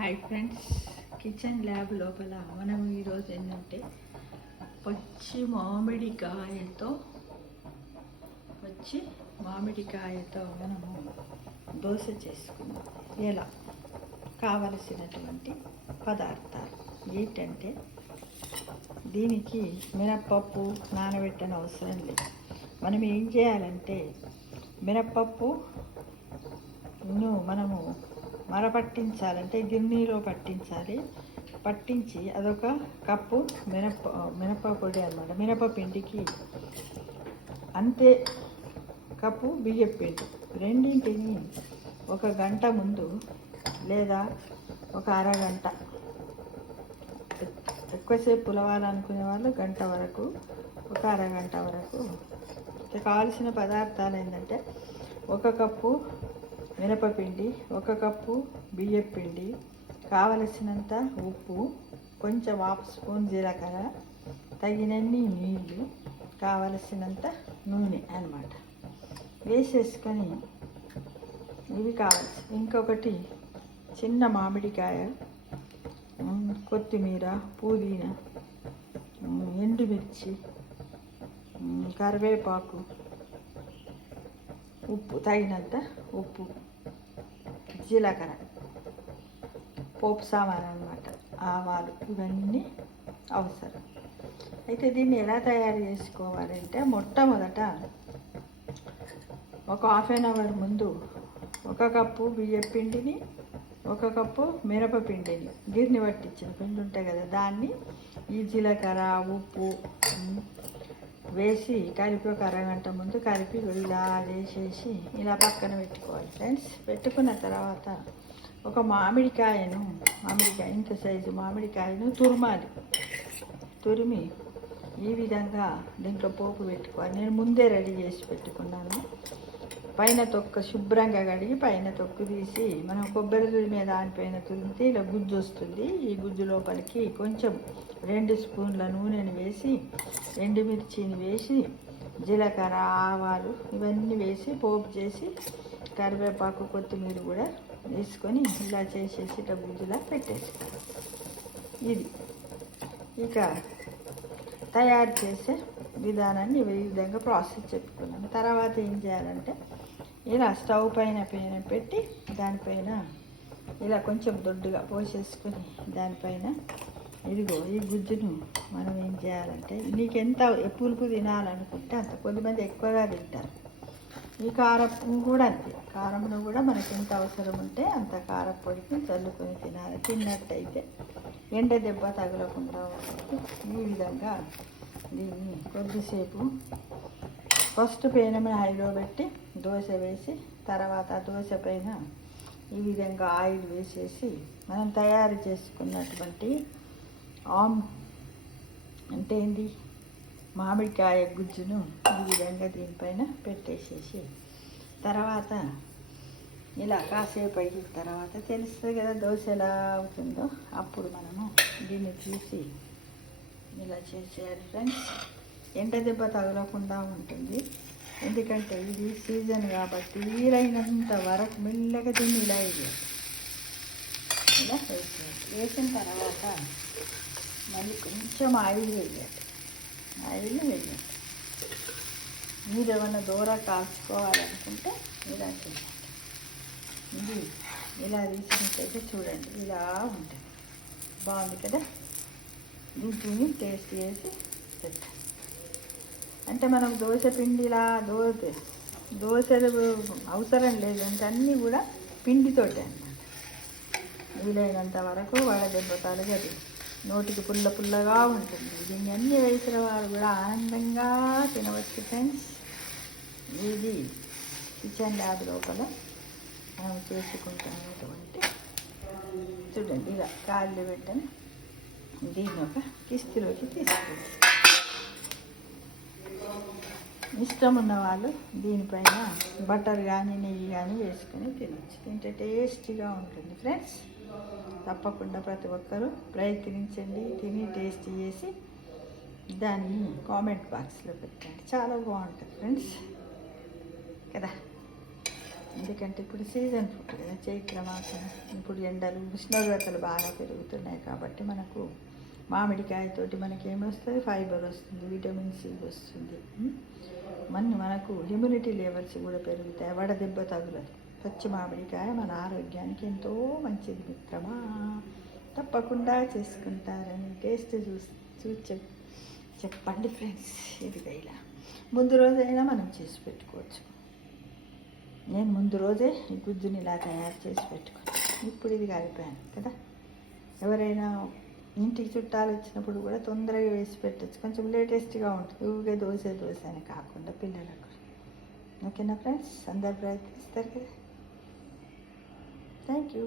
Hi friends, kitchen lab లోపల మనం ఈరోజు ఏంటంటే పచ్చి మామిడికాయతో మనము దోశ చేసుకున్నాం. ఎలా కావలసినటువంటి పదార్థాలు ఏంటంటే, దీనికి మినప్పప్పు నానబెట్టని అవసరం లేదు. మనం ఏం చేయాలంటే మినప్పప్పు మనము మరపట్టించాలంటే గిన్నెలో పట్టించి అదొక కప్పు మినపపొడి అన్నమాట. మినపపిండికి అంతే కప్పు బియ్యం పిండి. రెండింటిని ఒక గంట ముందు లేదా ఒక అరగంట, ఎక్కువసేపు పులవాలనుకునే వాళ్ళు గంట వరకు, ఒక అరగంట వరకు. కావాల్సిన పదార్థాలు ఏంటంటే ఒక కప్పు మినపపిండి, ఒక కప్పు బియ్యం పిండి, కావలసినంత ఉప్పు, కొంచెం హాఫ్ స్పూన్ జీలకర్ర, తగినన్ని నీళ్ళు, కావలసినంత నూనె అన్నమాట వేసేసుకొని ఇవి కావాలి. ఇంకొకటి చిన్న మామిడికాయ, కొత్తిమీర, పుదీనా, ఎండుమిర్చి, కరివేపాకు, ఉప్పు, తగినంత ఉప్పు, జీలకర్ర, పోపు సామాన్ అన్నమాట, ఆవాలు, ఇవన్నీ అవసరం. అయితే దీన్ని ఎలా తయారు చేసుకోవాలంటే, మొట్టమొదట ఒక హాఫ్ అన్ అవర్ ముందు ఒక కప్పు బియ్యం పిండిని, ఒక కప్పు మిరపపిండిని, గిన్నె పట్టించిన పిండి ఉంటాయి కదా, దాన్ని ఈ జీలకర్ర, ఉప్పు వేసి కలిపి ఒక అరగంట ముందు కలిపి ఇలా వేసేసి ఇలా పక్కన పెట్టుకోవాలి ఫ్రెండ్స్. పెట్టుకున్న తర్వాత ఒక మామిడికాయ ఇంత సైజు మామిడికాయను తురిమి ఈ విధంగా దీంట్లో పోపు పెట్టుకోవాలి. నేను ముందే రెడీ చేసి పెట్టుకున్నాను. పైన తొక్క శుభ్రంగా కడిగి పైన తొక్కు తీసి మనం కొబ్బరి తురిమే దానిపైన తురిమితే ఇలా గుజ్జు వస్తుంది. ఈ గుజ్జు లోపలికి కొంచెం 2 స్పూన్ల నూనెని వేసి, ఎండుమిర్చిని వేసి, జీలకర్ర, ఆవాలు ఇవన్నీ వేసి పోపు చేసి, కరివేపాకు, కొత్తిమీర కూడా వేసుకొని ఇలా చేసేసి ఇట్లా గుజ్జులా పెట్టేసుకోవాలి. ఇది ఇక తయారు చేసే విధానాన్ని ఈ విధంగా ప్రాసెస్ చెప్పుకున్నాను. తర్వాత ఏం చేయాలంటే, ఇలా స్టవ్ పైన పెట్టి దానిపైన ఇలా కొంచెం దొడ్డుగా పోసేసుకొని దానిపైన ఇదిగో ఈ గుజ్జును మనం ఏం చేయాలంటే, నీకు ఎంత పులుపు తినాలనుకుంటే అంత. కొద్దిమంది ఎక్కువగా తింటారు. ఈ కారం కూడా అంతే, కారంలో కూడా మనకి ఎంత అవసరం ఉంటే అంత కారపొడికి చల్లుకొని తినాలి. తిన్నట్టయితే ఎండ దెబ్బ తగలకుండా ఉంటుంది. ఈ విధంగా దీన్ని కొద్దిసేపు ఫస్ట్ పెనం హైలో పెట్టి దోశ వేసి, తర్వాత దోశ పైన ఈ విధంగా ఆయిల్ వేసేసి మనం తయారు చేసుకున్నటువంటి అంటే ఏంది మామిడికాయ గుజ్జును ఈ విధంగా దీనిపైన పెట్టేసేసి, తర్వాత ఇలా కాసేపు అయిన తర్వాత తెలుస్తుంది కదా దోశ ఎలా అవుతుందో, అప్పుడు మనము దీన్ని తీసి ఇలా చేసేయాలి ఫ్రెండ్స్. ఎండ దెబ్బ తగలకుండా ఉంటుంది. ఎందుకంటే ఇది సీజన్ కాబట్టి వీలైనంత వరకు మెల్లగా దీన్ని ఇలా వేయాలి. ఇలా వేసిన తర్వాత మళ్ళీ కొంచెం ఆయిల్ వేయాలి. మీరు ఏమన్నా దూర కాల్చుకోవాలనుకుంటే ఇలా చేయండి. ఇది ఇలా తీసినట్టయితే చూడండి ఇలా ఉంటుంది. బాగుంది కదా. దీన్ని టేస్ట్ చేసి పెట్టండి. అంటే మనం దోశ పిండిలా దోశలు అవసరం లేదు, అంటే అన్నీ కూడా పిండితోటే అన్నమాట. వీలైనంత వరకు వడదెబ్బ తలగదు, నోటికి పుల్లగా ఉంటుంది. దీన్ని అన్ని వయసుల వారు కూడా ఆనందంగా తినవచ్చు ఫ్రెండ్స్. ఇది కిచెన్ ల్యాబ్ లోపల మనం చేసుకుంటున్నటువంటి చూడండి ఇలా కాళ్ళు పెట్టని దీన్ని ఒక కిస్తులోకి తీసుకోండి. ఇష్టం ఉన్న వాళ్ళు దీనిపైన బటర్ కానీ నెయ్యి కానీ వేసుకొని తినచ్చు. తింటే టేస్టీగా ఉంటుంది ఫ్రెండ్స్. తప్పకుండా ప్రతి ఒక్కరూ ప్రయత్నించండి. తిని టేస్ట్ చేసి దాన్ని కామెంట్ బాక్స్లో పెట్టండి. చాలా బాగుంటుంది ఫ్రెండ్స్ కదా. ఎందుకంటే ఇప్పుడు సీజన్ ఫుడ్ కదా, చైత్ర మాసం. ఇప్పుడు ఎండలు ఉష్ణోగ్రతలు బాగా పెరుగుతున్నాయి కాబట్టి మనకు మామిడికాయతోటి మనకి ఏమొస్తుంది, ఫైబర్ వస్తుంది, విటమిన్ సి వస్తుంది. మనకు ఇమ్యూనిటీ లెవెల్స్ కూడా పెరుగుతాయి, వడదెబ్బ తగులదు. పచ్చి మామిడికాయ మన ఆరోగ్యానికి ఎంతో మంచిది మిత్రమా. తప్పకుండా చేసుకుంటారని టేస్ట్ చూసి చెప్పండి ఫ్రెండ్స్. ఇదిగా ఇలా ముందు రోజైనా మనం చేసి పెట్టుకోవచ్చు. నేను ముందు రోజే ఈ గుజ్జుని ఇలా తయారు చేసి పెట్టుకున్నాను. ఇప్పుడు ఇది కలిపాను కదా. ఎవరైనా ఇంటికి చుట్టాలు వచ్చినప్పుడు కూడా తొందరగా వేసి పెట్టచ్చు, కొంచెం లేటెస్ట్గా ఉంటుంది. ఊరికే దోశ అని కాకుండా పిల్లలకు. ఓకేనా ఫ్రెండ్స్, అందరు ప్రయత్నిస్తారు కదా. Thank you.